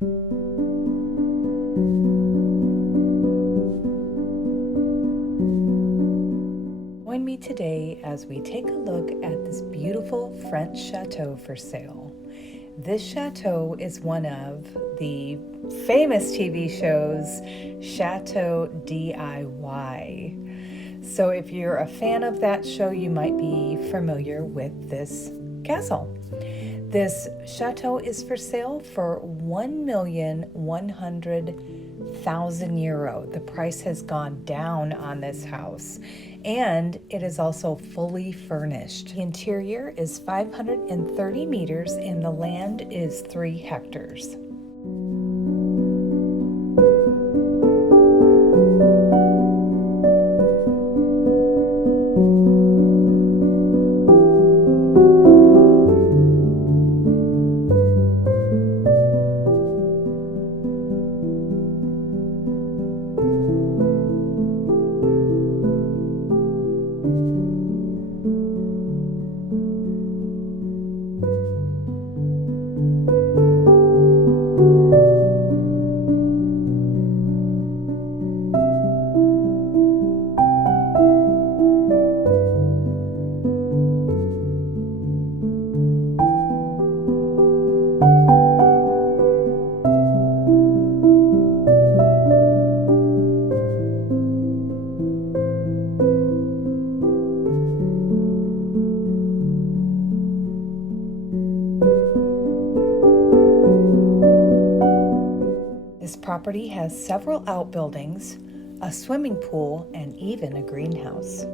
Join me today as we take a look at this beautiful French chateau for sale. This chateau is one of the famous TV shows, Chateau DIY. So if you're a fan of that show, you might be familiar with this castle. This chateau is for sale for €1,100,000. The price has gone down on this house, and it is also fully furnished. The interior is 530 meters and the land is 3 hectares. This property has several outbuildings, a swimming pool, and even a greenhouse.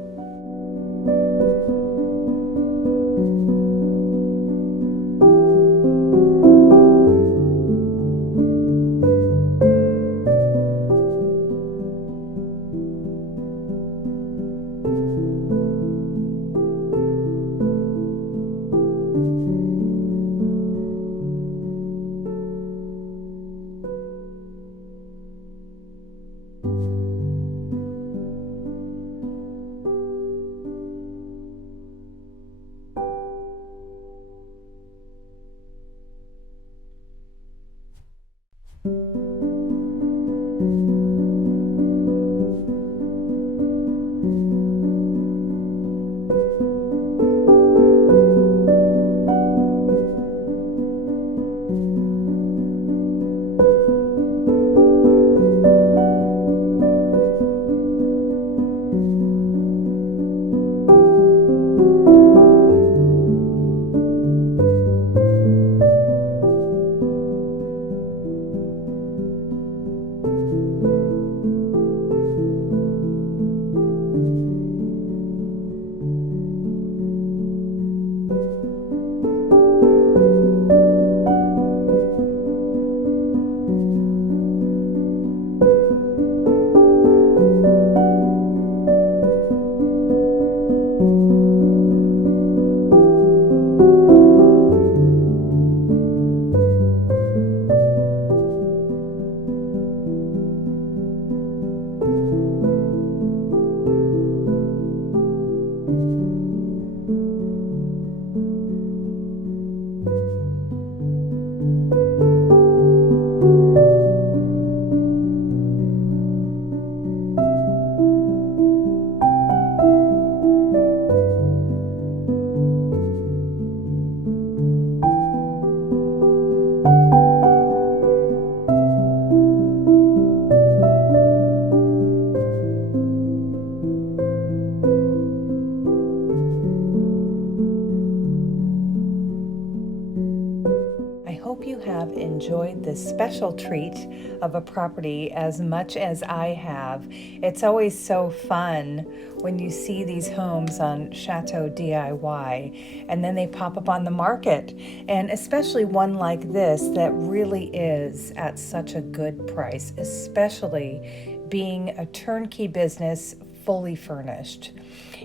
Hope you have enjoyed this special treat of a property as much as I have. It's always so fun when you see these homes on Chateau DIY and then they pop up on the market, and especially one like this that really is at such a good price, especially being a turnkey business fully furnished.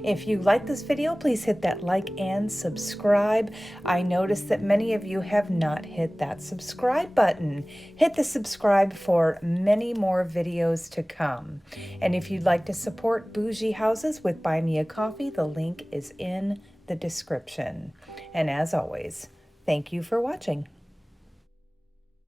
If you like this video, please hit that like and subscribe. I noticed that many of you have not hit that subscribe button. Hit the subscribe for many more videos to come. And if you'd like to support Bougie Houses with Buy Me a Coffee, the link is in the description. And as always, thank you for watching.